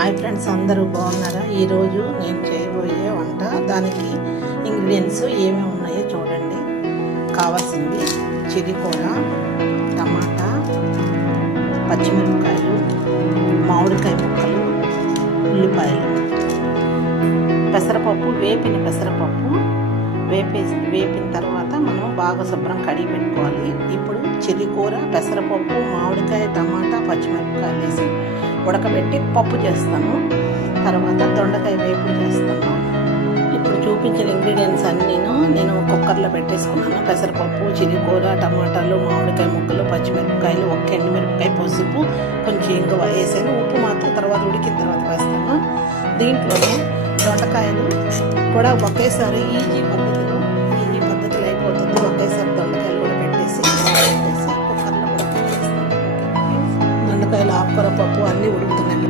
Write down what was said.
Hi friends, అందరూ బాగున్నారా? ఈరోజు నేను చేయబోయే వంట, దానికి ఇంగ్రీడియంట్స్ ఏమేమి ఉన్నాయో చూడండి. కావాల్సింది చిరికూర, టమాటా, పచ్చిమిరపకాయలు, మామిడికాయ ముక్కలు, ఉల్లిపాయలు, పెసరపప్పు, వేపిన పెసరపప్పు వేపిన తర్వాత మనం బాగా శుభ్రం కడిగి పెట్టుకోవాలి. ఇప్పుడు చిరికూర, పెసరపప్పు, మామిడికాయ, టమాటా, పచ్చిమిరపకాయలు వేసి ఉడకబెట్టి పప్పు చేస్తాను. తర్వాత దొండకాయ వేపుడు చేస్తాను. ఇప్పుడు చూపించిన ఇంగ్రీడియంట్స్ అన్నీను నేను కుక్కర్లో పెట్టేసుకున్నాను. పెసరపప్పు, చిరికూర, టమాటాలు, మామిడికాయ ముక్కలు, పచ్చిమిరపకాయలు, ఒక్క ఎండుమిరపకాయ, పసుపు, కొంచెం ఇంగువ వేసాను. ఉప్పు మాత్రం తర్వాత ఉడికిన తర్వాత వేస్తాను. దీంట్లోనే దొండకాయలు కూడా ఒకేసారి ఈజీ పద్ధతిలో అయిపోతుంది. ఒకేసారి దొండకాయలు కూడా పెట్టేసి కుక్కర్లో కూడా పెట్టేస్తాను. దొండకాయలు, ఆకుకూర, పప్పు అన్నీ ఉడుకుతున్నాయి.